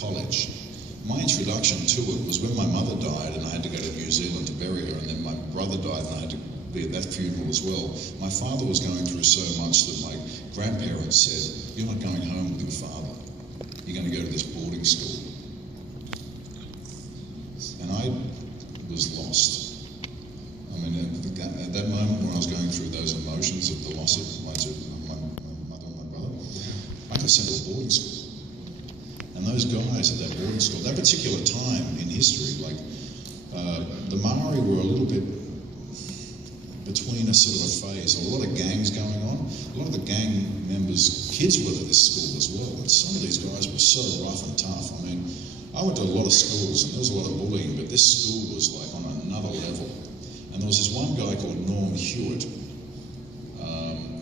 college. My introduction to it was when my mother died and I had to go to New Zealand to bury her, and then my brother died and I had to be at that funeral as well. My father was going through so much that my grandparents said, "You're not going home with your father. You're going to go to this boarding school." And I was lost. I mean, at that moment when I was going through those emotions of the loss of my mother and my brother, I got sent to a boarding school. And those guys at that boarding school, that particular time in history, like the Maori were a little bit between a sort of a phase, a lot of gangs going on. A lot of the gang members' kids were at this school as well. And some of these guys were so rough and tough. I mean, I went to a lot of schools and there was a lot of bullying, but this school was like on another level. And there was this one guy called Norm Hewitt,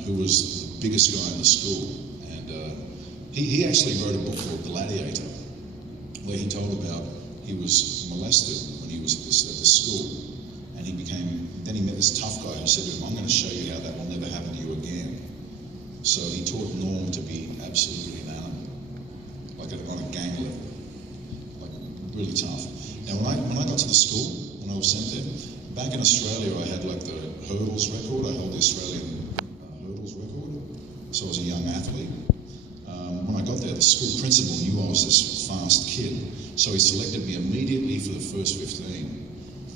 who was the biggest guy in the school. He actually wrote a book called Gladiator, where he told about he was molested when he was at this school, and then he met this tough guy who said to him, "I'm going to show you how that will never happen to you again." So he taught Norm to be absolutely an animal, like on a gang level, like really tough. Now when I got to the school, when I was sent there, back in Australia I had like the hurdles record. I hold the Australian hurdles record, so I was a young athlete. When I got there, the school principal knew I was this fast kid, so he selected me immediately for the first 15.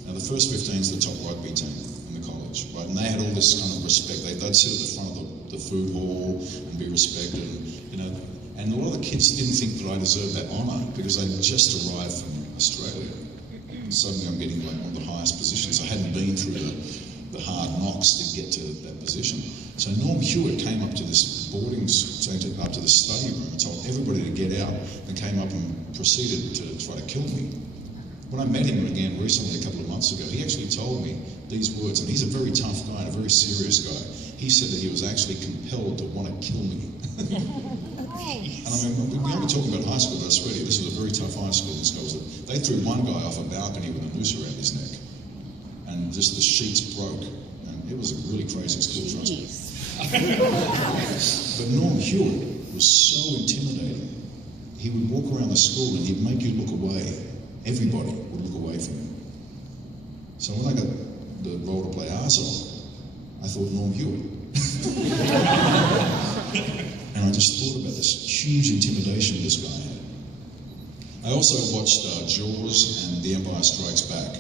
Now, the first 15 is the top rugby team in the college, right? And they had all this kind of respect. They'd sit at the front of the food hall and be respected, and a lot of the kids didn't think that I deserved that honour because I'd just arrived from Australia. And suddenly I'm getting like one of the highest positions. I hadn't been through the hard knocks to get to that position. So Norm Hewitt came up to this up to the study room and told everybody to get out, and came up and proceeded to try to kill me. When I met him again recently, a couple of months ago, he actually told me these words, and he's a very tough guy and a very serious guy. He said that he was actually compelled to want to kill me. And I mean, we're only talking about high school, but I swear to you, this was a very tough high school. They threw one guy off a balcony with a noose around his neck, and just the sheets broke, and it was a really crazy school, trust me. But Norm Hewitt was so intimidating. He would walk around the school and he'd make you look away. Everybody would look away from him. So when I got the role to play arsehole, I thought Norm Hewitt. And I just thought about this huge intimidation this guy had. I also watched Jaws and The Empire Strikes Back.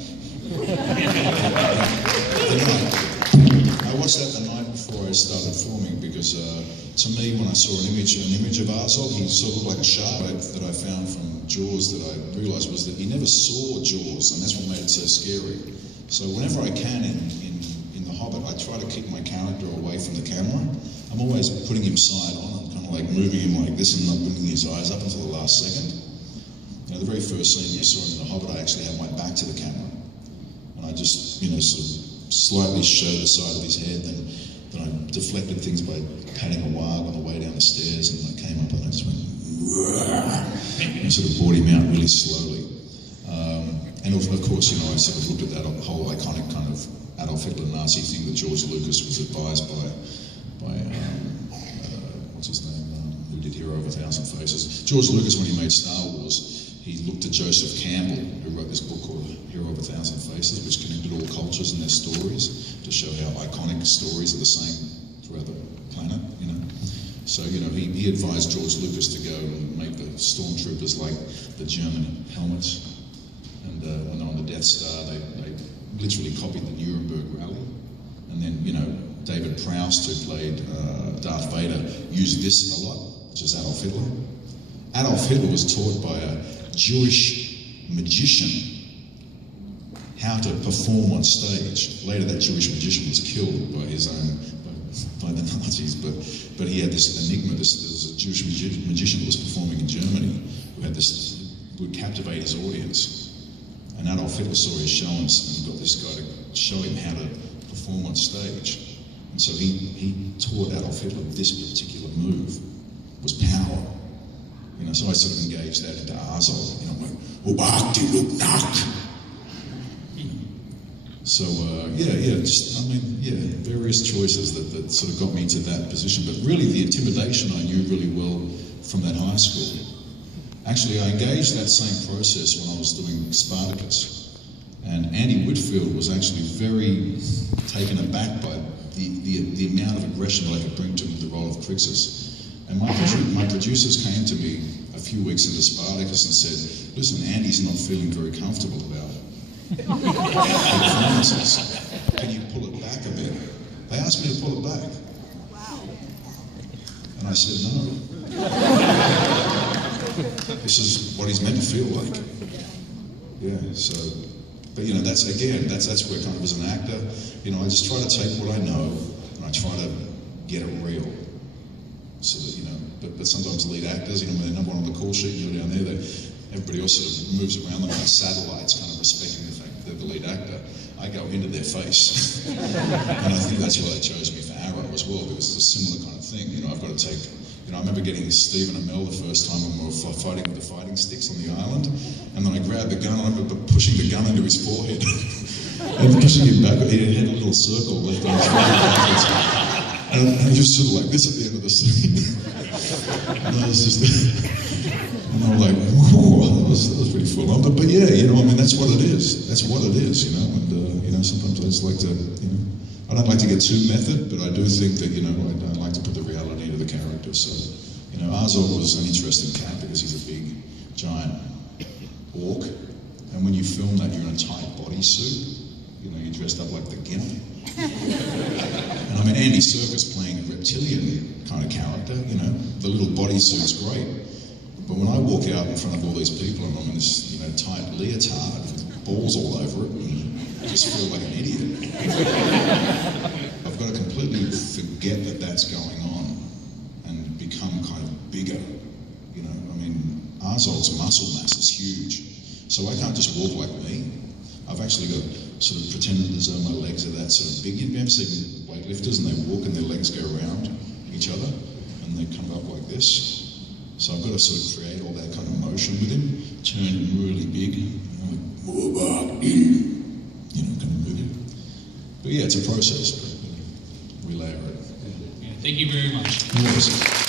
I watched that the night before I started filming because to me, when I saw an image of arsehole, he sort of looked like a shark that I found from Jaws, that I realised was that he never saw Jaws, and that's what made it so scary. So whenever I can in The Hobbit, I try to keep my character away from the camera. I'm always putting him side on. I'm kind of like moving him like this and not bringing his eyes up until the last second. You know, the very first scene you saw in The Hobbit, I actually had my back to the camera, and I just, sort of slightly showed the side of his head, then I deflected things by patting a wag on the way down the stairs, and I came up and I just went, and sort of brought him out really slowly. And of course, I sort of looked at that whole iconic kind of Adolf Hitler Nazi thing that George Lucas was advised by what's his name, who did Hero of a Thousand Faces. George Lucas, when he made Star Wars, he looked to Joseph Campbell, who wrote this book called Hero of a Thousand Faces, which connected all cultures and their stories to show how iconic stories are the same throughout the planet, So, he advised George Lucas to go and make the stormtroopers like the German helmets. And when they're on the Death Star, they literally copied the Nuremberg rally. And then, David Prowse, who played Darth Vader, used this a lot, which is Adolf Hitler. Adolf Hitler was taught by a Jewish magician how to perform on stage. Later, that Jewish magician was killed by the Nazis, but he had this enigma. There was a Jewish magician who was performing in Germany who would captivate his audience. And Adolf Hitler saw his show and got this guy to show him how to perform on stage. And so he taught Adolf Hitler this particular move was power. So I sort of engaged that into arsehole. So various choices that sort of got me to that position. But really, the intimidation I knew really well from that high school. Actually, I engaged that same process when I was doing Spartacus. And Andy Whitfield was actually very taken aback by the amount of aggression that I could bring to the role of Crixus. And my producers came to me a few weeks into Spartacus and said, listen, Andy's not feeling very comfortable about performances. Can you pull it back a bit? They asked me to pull it back. And I said, no. This is what he's meant to feel like. Yeah, so, but you know, that's where kind of as an actor, you know, I just try to take what I know and I try to get it real. So that, you know, but sometimes lead actors, you know, when they're number one on the call sheet, you're down there, everybody else sort of moves around them like satellites, kind of respecting the fact that they're the lead actor. I go into their face. And I think that's why they chose me for Arrow as well, because it's a similar kind of thing. You know, I've got to take, you know, I remember getting Stephen Amell the first time when we were fighting with the fighting sticks on the island, and then I grabbed the gun, I remember pushing the gun into his forehead. And pushing him back, he had a little circle left on his forehead. And just sort of like this at the end of the scene. And I was just, and I'm like, whoa, that was pretty full on. But yeah, you know, I mean, that's what it is. That's what it is, you know. And you know, sometimes I just like to, you know, I don't like to get too method, but I do think that, you know, I like to put the reality into the character. So, you know, Azog was an interesting cat because he's a big, giant orc, and when you film that, you're in a tight bodysuit. You know, you're dressed up like the gimp. And I mean, Andy Serkis playing a reptilian kind of character, you know, the little bodysuit's great. But when I walk out in front of all these people and I'm in this, you know, tight leotard with balls all over it, and I just feel like an idiot. I've got to completely forget that that's going on and become kind of bigger, you know. I mean, Azog's muscle mass is huge, so I can't just walk like me. I've actually got to sort of pretend as though my legs are that sort of big. You've ever seen weightlifters and they walk and their legs go around each other and they come up like this? So I've got to sort of create all that kind of motion with him, turn him really big, move up, you know, kind of move it. But yeah, it's a process, but we layer it. Yeah, thank you very much. Yes.